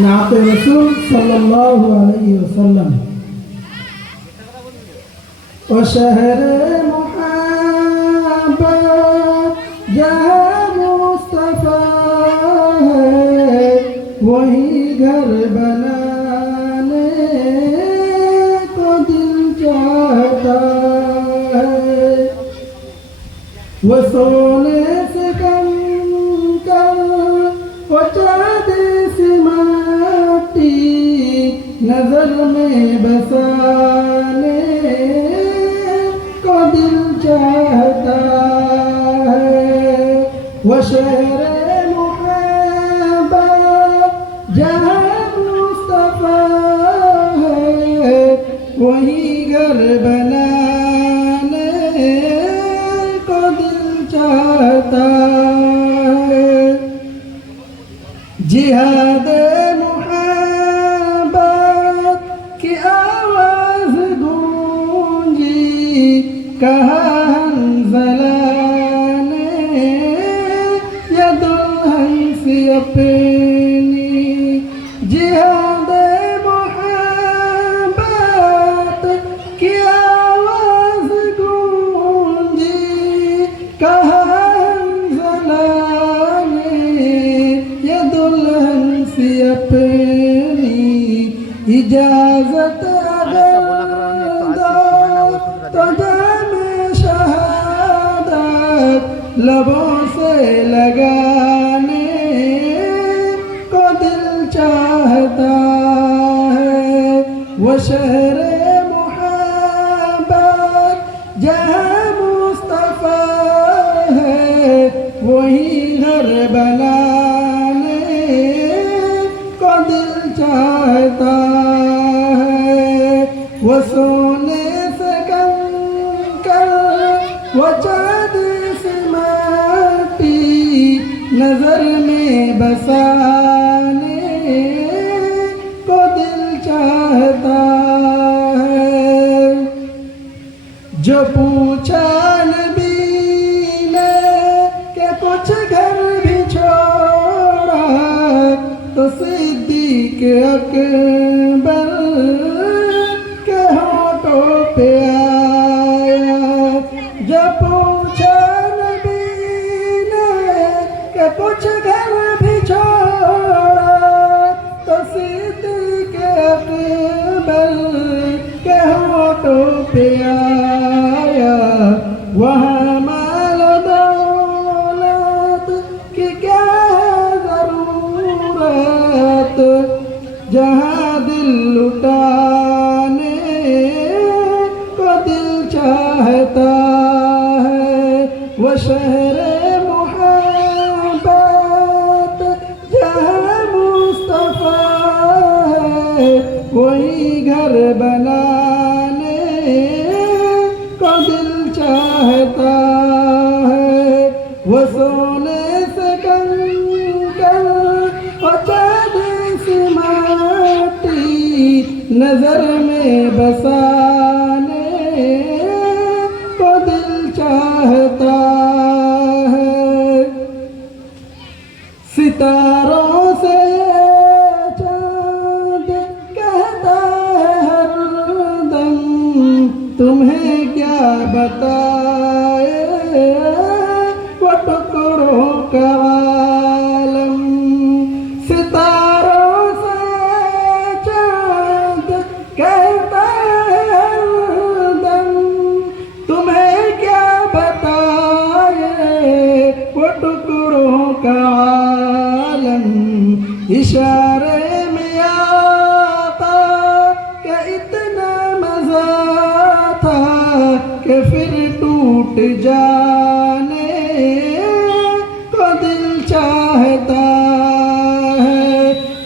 नात रसूल सल्लल्लाहु अलैहि वसल्लम ओ शहर मोहब्बत जहाँ मुस्तफा है वही घर बनाने को दिल चाहता है। वो सोने से कम कर वो चांदी सी माटी नजर में बसाने को दिल चाहता है। वो शहर मोहब्बत जहाँ मुस्तफा है वही घर बनाने को दिल चाहता है। जिहाद मुहब्बत की आवाज गूंजी कहा हंज़ला ने या दुल्हन सी अपनी। जिहाद मुहब्बत की आवाज गूंजी कहा हंज़ला ने या दुल्हन सी अपनी। इजाजत अगर दो तो जामे शहादत लबों से लगाने को दिल चाहता है। वो शहर मोहब्बत जहाँ मुस्तफा है वही घर बनाने को दिल चाहता है। वो सोने से कम कर वो चांदी सी माटी नजर में बसाने को दिल चाहता है। जो पूछा नबी ने कि कुछ घर भी छोड़ा तो सिद्दीक अकबर के होठों पे आया। जो पूछा नबी ने कि कुछ घर भी छोड़ा तो सिद्दीक अकबर के होठों पे आया। वहाँ माल दौलत की क्या जरूरत जहाँ दिल लुटाने को दिल चाहता है। वो शहर मोहब्बत जहाँ मुस्तफा है वही घर बनाने को दिल चाहता है। वो सोने से कंकर और चांदी सी माटी नजर में बसाने को दिल चाहता है। सितारों से चांद कहता है हरदम तुम्हें क्या बताए वो टुकड़ों का आलम। सितारों से चांद कहता है हरदम तुम्हें क्या बताए वो टुकड़ों का आलम। इशारे में आता कि इतना मजा था कि फिर टूट जाने को दिल चाहता है।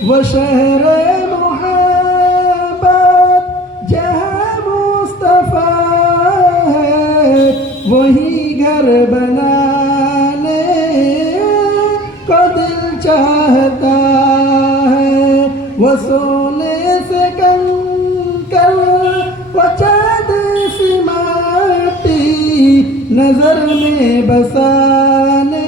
वो शहर मोहब्बत जहाँ मुस्तफा है वही घर बनाने को दिल चाहता है। वो सोने से कंकर वो चांदी सी माटी नजर में बसाने